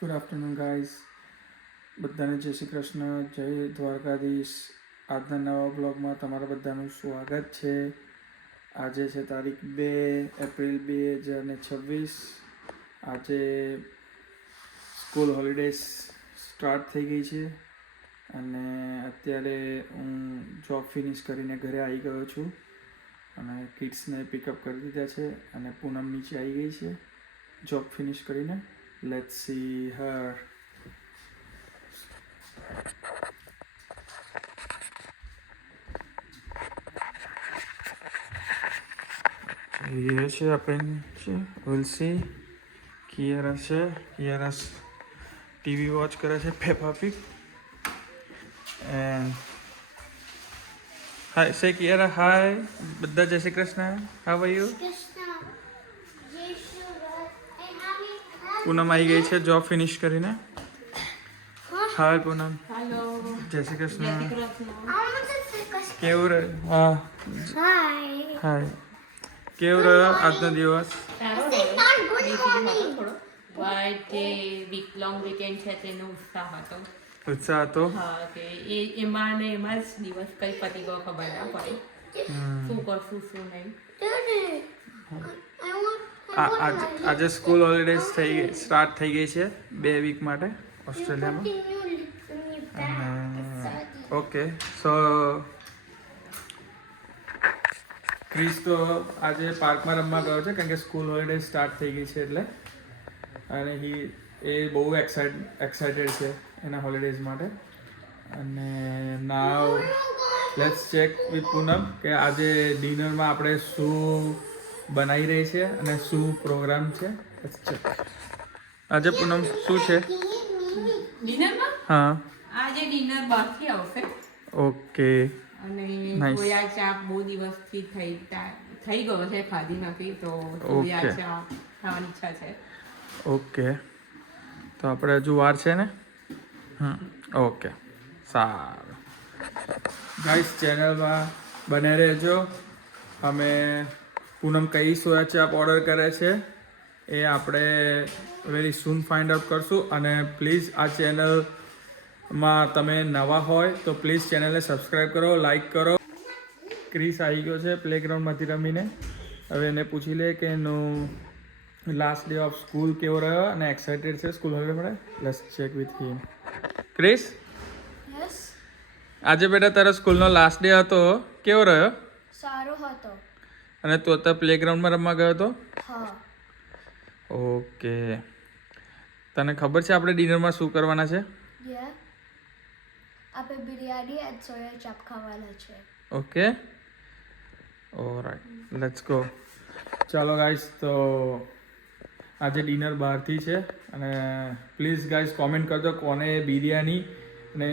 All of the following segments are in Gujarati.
ગુડ આફ્ટરનૂન ગાઈઝ, બધાને જય શ્રી કૃષ્ણ, જય દ્વારકાધીશ. આજના નવા બ્લોગમાં તમારા બધાનું સ્વાગત છે. આજે છે તારીખ 2 એપ્રિલ 2026. આજે સ્કૂલ હોલિડેઝ સ્ટાર્ટ થઈ ગઈ છે અને અત્યારે હું જોબ ફિનિશ કરીને ઘરે આવી ગયો છું અને કિડ્સને પિકઅપ કરી દીધા છે અને પૂનમ નીચે આવી ગઈ છે જોબ ફિનિશ કરીને. Let's see her. Here છે આપણે છે we'll see. Kiara છે, Kiara ટીવી વોચ કરે છે, Peppa Pig. And hi, say Kiara hi. બધા જય Shri Krishna. How are you? પૂનમ આવી ગઈ છે જોબ ફિનિશ કરીને. હાય પૂનમ. હેલો. જય શ્રી કૃષ્ણ. કેવું રહ્યું? હા હાય. કેવું રહ્યો આજનો દિવસ? વીક લોંગ વીકેન્ડ છે તેનો ઉત્સાહ હતો. ઉત્સાહ હતો? હા, કે એમાં ને એમાં જ દિવસ કઈ પતી ગયો ખબર ના પડે. શું કરશું શું નહીં. આજે સ્કૂલ હોલિડેઝ સ્ટાર્ટ થઈ ગઈ છે 2 વીક માટે ઓસ્ટ્રેલિયામાં. ઓકે, સો ક્રિસ તો આજે પાર્કમાં રમવા ગયો છે કારણ કે સ્કૂલ હોલિડેઝ સ્ટાર્ટ થઈ ગઈ છે એટલે, અને એ બહુ એક્સાઇટેડ છે એના હોલિડેઝ માટે. અને નાવ લેટ્સ ચેક વિથ પૂનમ કે આજે ડિનરમાં આપણે શું બનાવી રહી છે અને શું પ્રોગ્રામ છે. આજે પૂનમ શું છે ડિનરમાં? હા, આજે ડિનર બહારથી આવશે. ઓકે. અને Nice. સોયા ચાપ બહુ દિવસથી થઈ ગયો છે, ખાધી નથી તો સોયા ચાપ ખાવાની ઈચ્છા છે. ઓકે, તો આપણે હજુ વાર છે ને? ઓકે, સારું. ગાઈસ, ચેનલમાં બને રહેજો. અમે પૂનમ કઈ સોયા ચાપ ઓર્ડર કરે છે એ આપણે વેરી સૂન ફાઇન્ડ આઉટ કરશું. અને પ્લીઝ આ ચેનલમાં તમે નવા હોય તો પ્લીઝ ચેનલને સબસ્ક્રાઈબ કરો, લાઈક કરો. ક્રિસ આવી ગયો છે પ્લેગ્રાઉન્ડમાંથી રમીને. હવે એને પૂછી લે કે એનું લાસ્ટ ડે ઓફ સ્કૂલ કેવો રહ્યો અને એક્સાઇટેડ છે સ્કૂલ હોલિડે માટે. Let's check with him. Chris, આજે બેટા તારો સ્કૂલનો લાસ્ટ ડે હતો, કેવો રહ્યો? સારો હતો. અને તું અત્યારે પ્લેગ્રાઉન્ડમાં રમવા ગયો હતો? હા. ઓકે, તને ખબર છે આપણે ડિનરમાં શું કરવાના છે? આપણે બિરયાની અને સોયા ચાપ ખાવાના છે. Okay, alright, let's go. ચાલો ગાઈસ, તો આજે ડિનર બહારથી છે અને પ્લીઝ ગાઈસ કોમેન્ટ કરજો કોને બિરયાની ને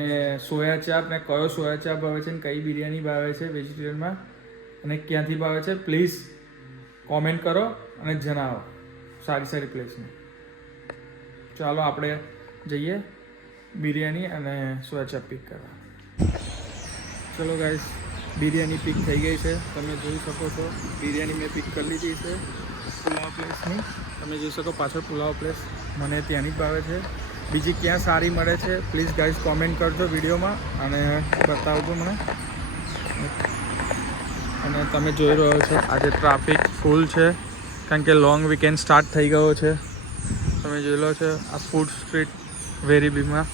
સોયા ચાપ ને કયો સોયા ચાપ ભાવે છે ને કઈ બિરયાની ભાવે છે વેજીટેરિયનમાં અને ક્યાંથી ભાવે છે. પ્લીઝ કોમેન્ટ કરો અને જણાવો સારી સારી પ્લેસની. ચાલો આપણે જઈએ બિરયાની અને સોયા ચાપ પિક કરવા. ચલો ગાઈસ, બિરયાની પિક થઈ ગઈ છે. તમે જોઈ શકો છો બિરયાની મેં પિક કરી લીધી છે પુલાવ પ્લેસની. તમે જોઈ શકો પાછળ પુલાવ પ્લેસ, મને ત્યાંની જ ભાવે છે. બીજી ક્યાં સારી મળે છે પ્લીઝ ગાઈસ કોમેન્ટ કરજો વિડીયોમાં અને બતાવજો મને. અને તમે જોઈ રહ્યો છો આજે ટ્રાફિક ફૂલ છે કારણ કે લોંગ વીકેન્ડ સ્ટાર્ટ થઈ ગયો છે. તમે જોઈ લો છો આ ફૂડ સ્ટ્રીટ વેરીબીમાં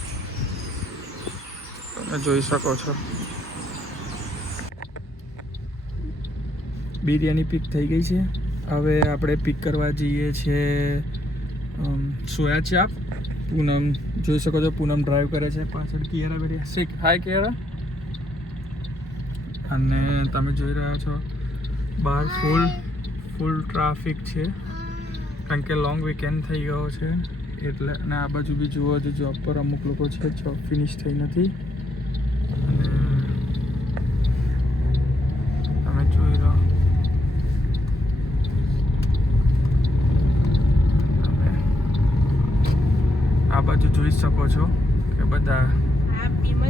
તમે જોઈ શકો છો. બિરયાની પિક થઈ ગઈ છે. હવે આપણે પિક કરવા જઈએ છીએ સોયા ચાપ. પૂનમ જોઈ શકો છો, પૂનમ ડ્રાઈવ કરે છે પાછળ. કિયારા બેઠી શીખ. હાય કિયારા. અને તમે જોઈ રહ્યા છો બહાર ફૂલ ટ્રાફિક છે કારણ કે લોંગ વીકેન્ડ થઈ ગયો છે એટલે. અને આ બાજુ બી જુઓ, હજુ જોબ પર અમુક લોકો છે, જોબ ફિનિશ થઈ નથી. તમે જોઈ રહો આ બાજુ જોઈ શકો છો કે બધા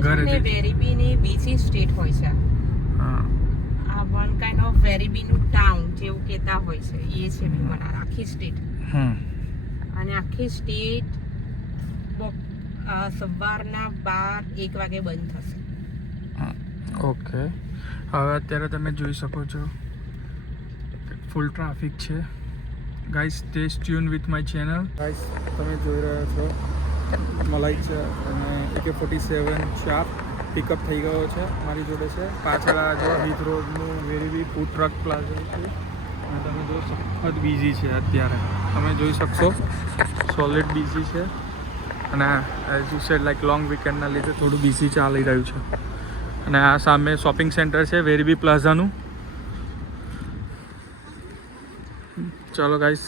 ઘરેથી. વેરીબીની બીજી સ્ટેટ હોય છે. હા, આ વન કાઇન્ડ ઓફ વેરીબીનું ટાઉન જેવું કહેતા હોય છે, એ છે વિમન આખી સ્ટેટ. અને આખી સ્ટેટ સવારના 12-1 વાગે બંધ થશે. ઓકે, હવે અત્યારે તમે જોઈ શકો છો ફૂલ ટ્રાફિક છે. Guys stay tune with my channel. Guys તમે જોઈ રહ્યા છો મલાઈ છે અને AK-47 શાર્પ પિકઅપ થઈ ગયો છે મારી જોડે છે. પાછળ આ જો હીથ રોડનું વેરી ફૂડ ટ્રક પ્લાઝા છે અને તમે જો સખત બિઝી છે અત્યારે. તમે જોઈ શકશો સોલિડ બિઝી છે અને as you said like long વીકેન્ડના લીધે થોડું બિઝી ચાલી રહ્યું છે. અને આ સામે શોપિંગ સેન્ટર છે વેરીબી પ્લાઝાનું. ચાલો ગાઈસ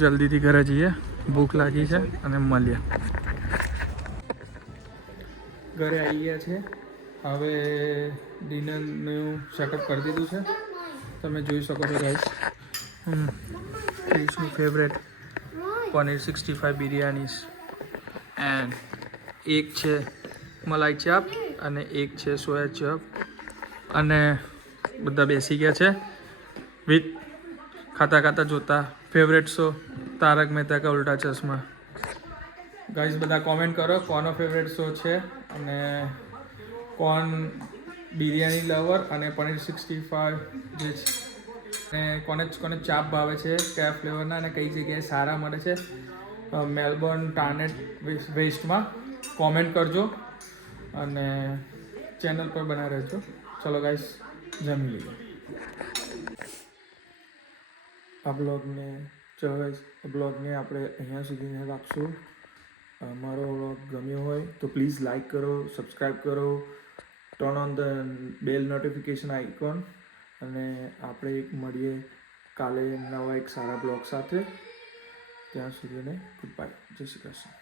જલ્દીથી ઘરે જઈએ, ભૂખ લાગી છે અને મળીએ. ઘરે આવી ગયા છે, હવે ડિનરનું સેટઅપ કરી દીધું છે. તમે જોઈ શકો છો ગાઈસ ક્રિશનું ફેવરેટ પનીર 65 બિરયાનીસ એન્ડ એક છે મલાઈ ચાપ અને એક છે સોયા ચાપ. અને બધા બેસી ગયા છે વિથ ખાતા ખાતા જોતા ફેવરેટ શો તારક મહેતા કા ઉલ્ટા ચશ્મા. ગાઈઝ બધા કોમેન્ટ કરો કોનો ફેવરેટ શો છે અને કોણ બિરયાની લવર અને પનીર 65 જે છે અને કોને ચાપ ભાવે છે, કયા ફ્લેવરના અને કઈ જગ્યાએ સારા મળે છે મેલબોર્ન ટાર્નેટ વેસ્ટમાં. કોમેન્ટ કરજો અને ચેનલ પર બના રહેજો. ચલો ગાઈસ જમી લઈએ. આ બ્લોગને આપણે અહીંયા સુધી રાખશું. મારો વ્લોગ ગમ્યો હોય તો પ્લીઝ લાઈક કરો, સબસ્ક્રાઈબ કરો, turn on the bell notification icon. અને આપણે મળીએ કાલે નવા એક સારા બ્લોગ સાથે. ત્યાં સુધીને ગુડ બાય. જય શ્રી કૃષ્ણ.